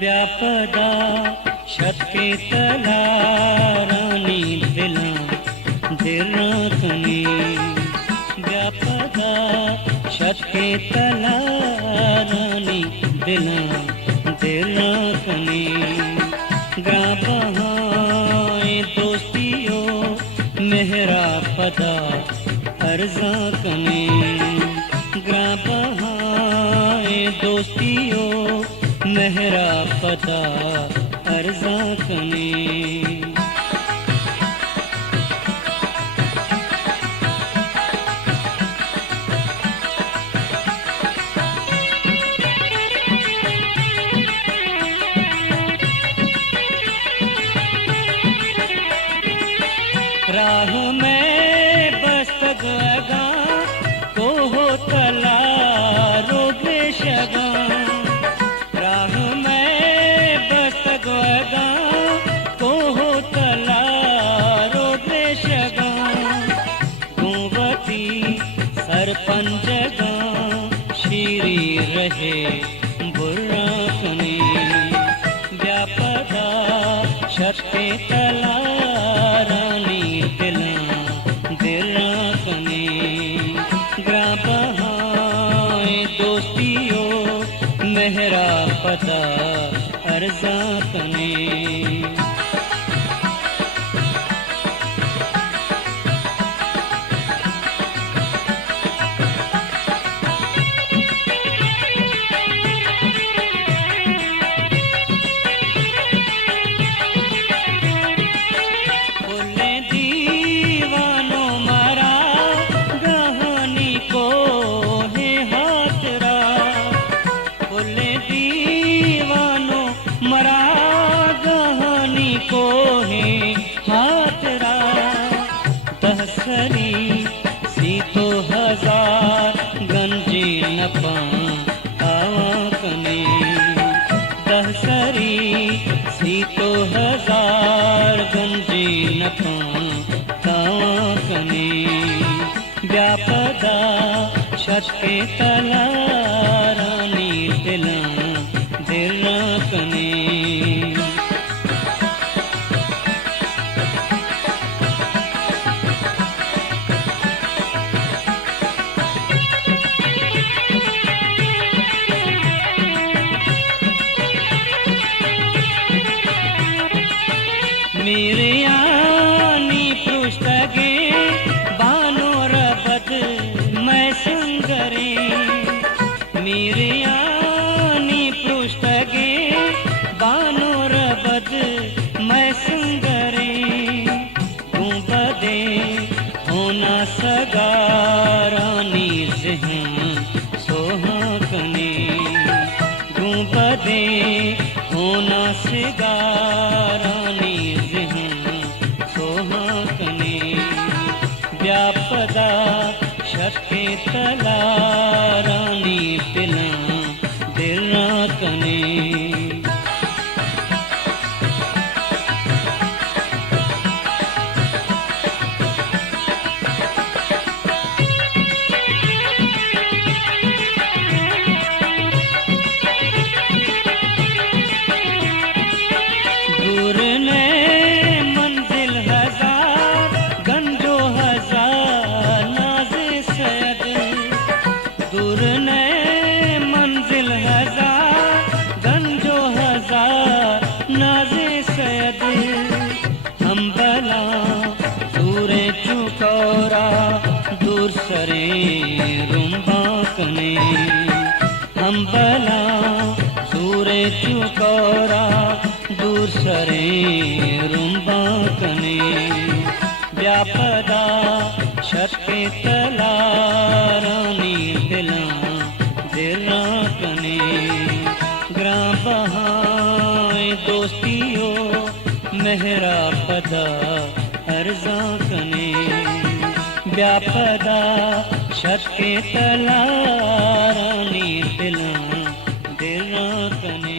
व्यापदा शतके तला रानी दिलां दिलां कने व्यापदा शतके तला रानी दिलां दिलां कने ग्रां बहाए दोस्तियों मेहरा पदा अर्जा कने ग्रां बहाए दोस्तियों मेहरा पता अर्जा कने राह में बस्तगगा को हो तला रोगे शगा राह में बस्तगगा को हो तला रोगे शगा गुंवती सरपंजगा शीरी रहे बुर्रा कने व्यापदा शतके तला रानी दिलां दिलां कने ग्रां बहाए दोस्तियों मेहरा पता अर्जा कने मरा गहनी को है हाथरा दहसरी सीतो हजार गंजी नपा आवा कने दहसरी सीतो हजार गंजी नपा आवा कने व्यापदा शतके तला रानी दिलां दिलां कने मेरे आनी पृष्ठगे बानो रबद मैं संगरे मेरे आनी पृष्ठगे बानो रबद मैं संगरे गुंबदे होना सगारानी जहां सोहा कने गुंबदे होना सगारानी व्यापदा शतके तला रानी दिलां दिलां कने दूर ने मंजिल हजार गंजो हजार नाज़े सैयद दूर ने मंजिल हजार गंजो हजार नाज़े सैयद हम बला दूर चुकौरा दूर सरे रुंबा कने हम बला दूर चुकौरा दूर सरे रुंबा कने व्यापदा शतके तला रानी दिलां दिलां कने ग्रां बहाए दोस्तियों मेहरा पदा अर्जा कने व्यापदा शतके तला रानी दिलां दिलां कने।